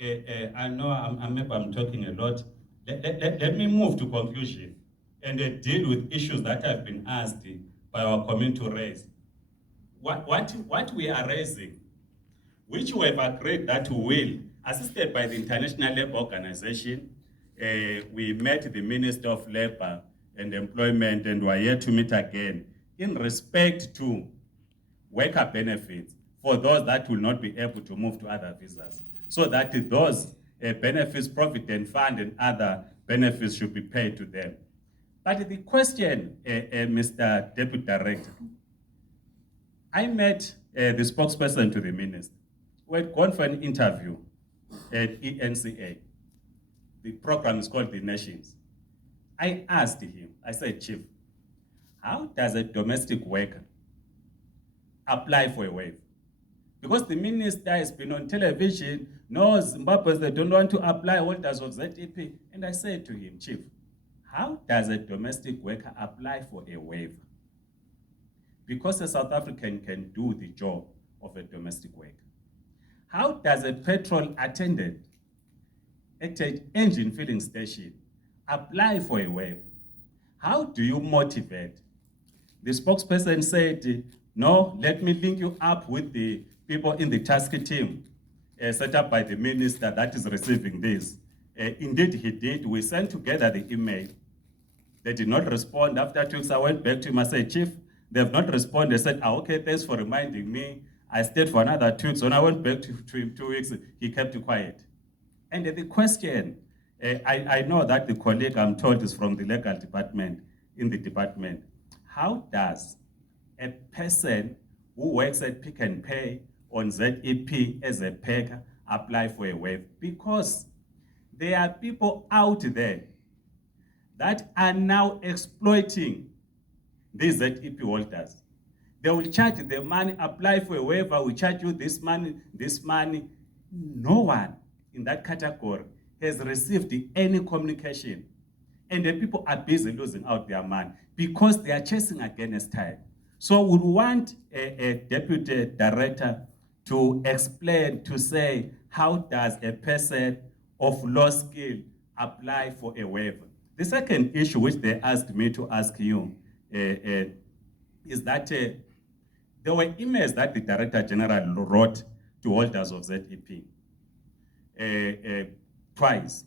I know I'm talking a lot. Let me move to conclusion and deal with issues that have been asked by our community to raise. What we are raising, which we have agreed that we will, assisted by the International Labour Organization, we met the Minister of Labour and Employment and we are here to meet again in respect to worker benefits for those that will not be able to move to other visas, so that those benefits, provident fund and other benefits should be paid to them. But the question, Mr. Deputy Director, I met the spokesperson to the minister who had gone for an interview at ENCA. The program is called The Nations. I asked him, I said, Chief, how does a domestic worker apply for a waiver? Because the minister has been on television, no, Zimbabweans, they don't want to apply holders of ZEP. And I said to him, Chief, how does a domestic worker apply for a waiver? Because a South African can do the job of a domestic worker. How does a petrol attendant at an engine filling station apply for a waiver? How do you motivate? The spokesperson said, no, let me link you up with the people in the task team set up by the minister that is receiving this. Indeed, he did. We sent together the email. They did not respond. After 2 weeks, I went back to him. I said, Chief, they have not responded. They said, okay, thanks for reminding me. I stayed for another 2 weeks. When I went back to him 2 weeks, he kept quiet. And the question, I know that the colleague I'm told is from the legal department, in the department. How does a person who works at Pick and Pay on ZEP as a packer apply for a waiver? Because there are people out there that are now exploiting these ZEP holders. They will charge the money, apply for a waiver, we charge you this money, this money. No one in that category has received any communication. And the people are busy losing out their money because they are chasing against time. So we want a deputy director to explain, to say, how does a person of low skill apply for a waiver? The second issue which they asked me to ask you is that there were emails that the Director General wrote to holders of ZEP twice.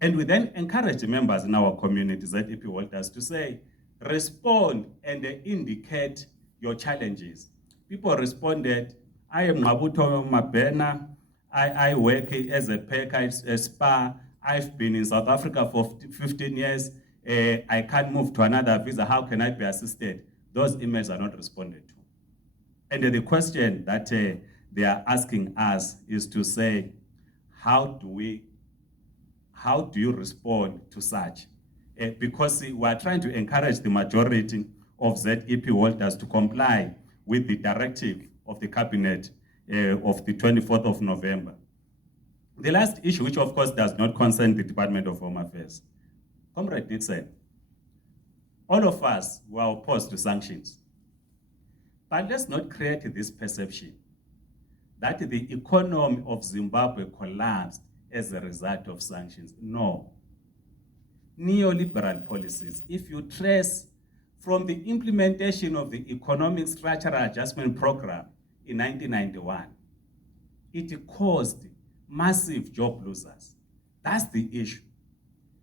And we then encourage members in our community, ZEP holders, to say, respond and indicate your challenges. People responded, I am Mabuto Mabena, I work as a packer, a spa, I've been in South Africa for 15 years, I can't move to another visa, how can I be assisted? Those emails are not responded to. And the question that they are asking us is to say, how do you respond to such? Because we are trying to encourage the majority of ZEP holders to comply with the directive of the cabinet of the 24th of November. The last issue, which of course does not concern the Department of Home Affairs. Comrade Dixon, all of us were opposed to sanctions. But let's not create this perception that the economy of Zimbabwe collapsed as a result of sanctions. No. Neoliberal policies, if you trace from the implementation of the Economic Structural Adjustment Program in 1991, it caused massive job losers. That's the issue.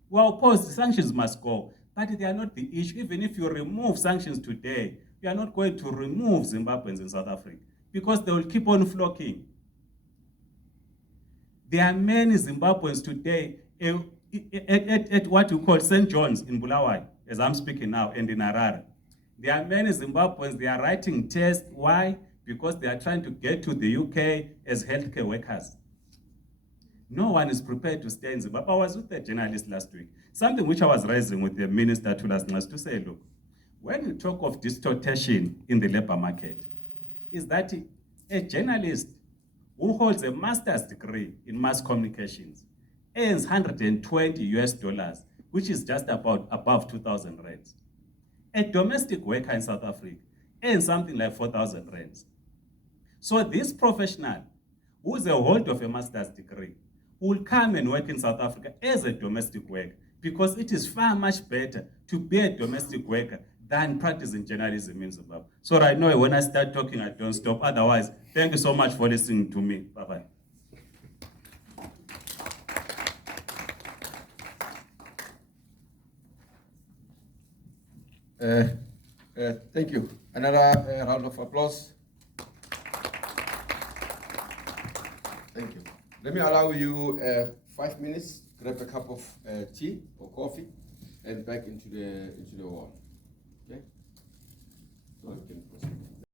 Well, of course, the sanctions must go, but they are not the issue. Even if you remove sanctions today, you are not going to remove Zimbabweans in South Africa because they will keep on flocking. There are many Zimbabweans today at what we call St. John's in Bulawayo, as I'm speaking now, and in Harare. There are many Zimbabweans, they are writing tests. Why? Because they are trying to get to the UK as healthcare workers. No one is prepared to stay in Zimbabwe. I was with a journalist last week. Something which I was raising with the minister to say, look, when you talk of distortion in the labor market, is that a journalist who holds a master's degree in mass communications earns $120, which is just about above 2,000 rands. A domestic worker in South Africa earns something like 4,000 rands. So this professional who is a holder of a master's degree, who will come and work in South Africa as a domestic worker, because it is far much better to be a domestic worker than practicing journalism in Zimbabwe. So right now, when I start talking, I don't stop. Otherwise, thank you so much for listening to me. Bye-bye. Thank you. Another round of applause. Thank you. Let me allow you 5 minutes, grab a cup of tea or coffee, and back into the wall. Okay? So you can proceed.